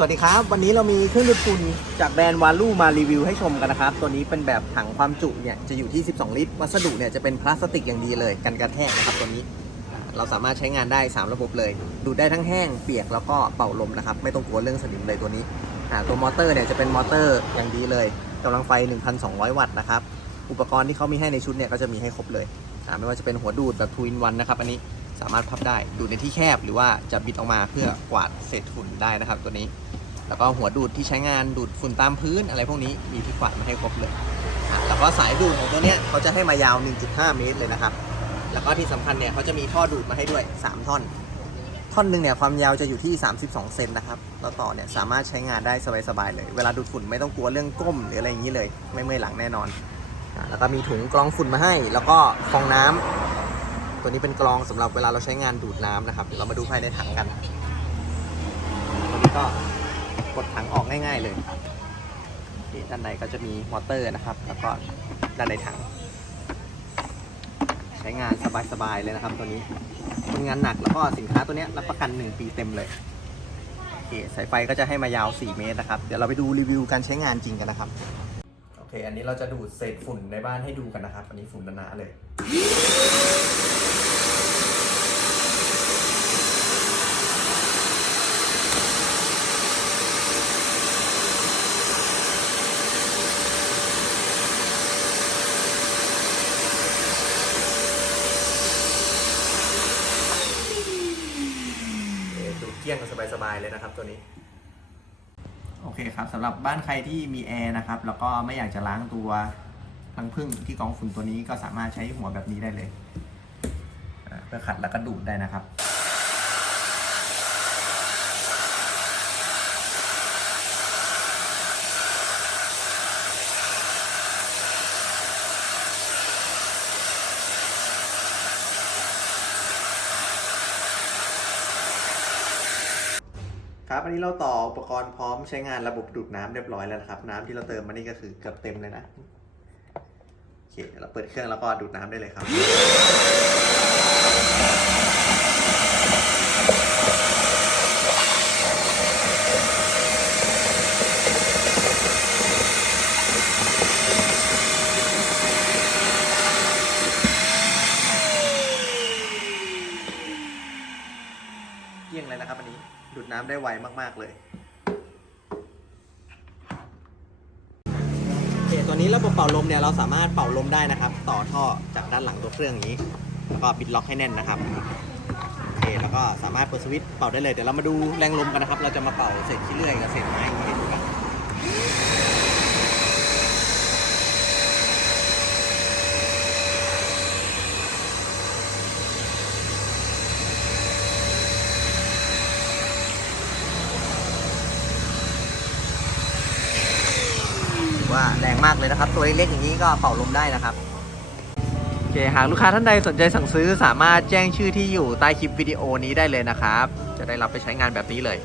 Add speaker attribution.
Speaker 1: สวัสดีครับ วันนี้เรามีเครื่องดูดฝุ่นจากแบรนด์วาลูมารีวิวให้ชมกันนะครับ ตัวนี้เป็นแบบถังความจุเนี่ยจะอยู่ที่ 12 ลิตร วัสดุเนี่ยจะเป็นพลาสติกอย่างดีเลยกันกระแทกนะครับตัวนี้ เราสามารถใช้งานได้ 3 ระบบเลย ดูดได้ทั้งแห้งเปียกแล้วก็เป่าลมนะครับ ไม่ต้องกลัวเรื่องสนิมเลยตัวนี้ ตัวมอเตอร์เนี่ยจะเป็นมอเตอร์อย่างดีเลยกำลังไฟ 1,200 วัตต์นะครับ อุปกรณ์ที่เขามีให้ในชุดเนี่ยก็จะมีให้ครบเลย ไม่ว่าจะเป็นหัวดูดแบบทูอินวันนะครับอันนี้ สามารถพับได้ดูดในที่แคบหรือว่าจะบิดออกมาเพื่อกวาดเศษฝุ่นได้นะครับตัวนี้ แล้วก็หัวดูดที่ใช้งานดูดฝุ่นตามพื้นอะไรพวกนี้มีที่กวาดมาให้ครบเลยแล้วก็สายดูดของตัวเนี้ยเขาจะให้มายาว 1.5 เมตรเลยนะครับ แล้วก็ที่สำคัญเนี่ยเขาจะมีท่อดูดมาให้ด้วย 3 ท่อน ท่อนหนึ่งเนี่ยความยาวจะอยู่ที่ 32 เซนนะครับแล้วต่อเนี่ยสามารถใช้งานได้สบายๆเลย เวลาดูดฝุ่นไม่ต้องกลัวเรื่องก้มหรืออะไรอย่างนี้เลย ไม่เมื่อยหลังแน่นอน แล้วก็มีถุงกรองฝุ่นมาให้ แล้วก็ฟองน้ำ ตัวนี้เป็นกรองสำหรับเวลาเราใช้งานดูดน้ำนะครับ เรามาดูภายในถังกัน ตัวนี้ก็กดถังออกง่าย ๆเลยนี่ด้านในก็จะมีมอเตอร์นะครับ แล้วก็ด้านในถัง ใช้งานสบายๆเลยนะครับ ตัวนี้ทนงานหนักแล้วก็สินค้าตัวนี้รับประกัน 1 ปีเต็มเลยโอเคสายไฟก็จะให้มายาว 4 เมตรนะครับ เดี๋ยวเราไปดูรีวิวการใช้งานจริงกันนะครับโอเค อันนี้เราจะดูดเศษฝุ่นในบ้านให้ดูกันนะครับ อันนี้ฝุ่นหนาๆเลย ที่ยงกันสบายๆเลยนะครับตัวนี้โอเคครับสำหรับบ้านใครที่มีแอร์นะครับแล้วก็ไม่อยากจะล้างตัวรังพึ่งที่กองฝุ่นตัวนี้ก็สามารถใช้หัวแบบนี้ได้เลยเพื่อขัดแล้วก็ดูดได้นะครับ ครับอันนี้เราต่ออุปกรณ์พร้อมใช้งานระบบดูดน้ำเรียบร้อยแล้วนะครับ น้ำที่เราเติมมานี่ก็คือเกือบเต็มเลยนะโอเคเราเปิดเครื่องแล้วก็ดูดน้ำได้เลยครับ เกลี้ยงเลยนะครับอันนี้ ดูดน้ำได้ไวมาก ๆ เลยโอเคตัวนี้ระบบเป่าลมเนี่ยเราสามารถเป่าลมได้นะครับ ต่อท่อจากด้านหลังตัวเครื่องอย่างนี้ แล้วก็บิดล็อกให้แน่นนะครับโอเคแล้วก็สามารถเปิดสวิตช์เป่าได้เลยเดี๋ยวเรามาดูแรงลมกันนะครับ เราจะมาเป่าเศษขี้เลื่อยกับเศษไม้อย่างนี้ให้ดูกัน อว่าแรงมากเลยนะครับ ตัวเล็กๆอย่างนี้ก็เป่าลมได้นะครับโอเคหากลูกค้าท่านใดสนใจสั่งซื้อสามารถแจ้งชื่อที่อยู่ใต้คลิปวิดีโอนี้ได้เลยนะครับ จะได้รับไปใช้งานแบบนี้เลย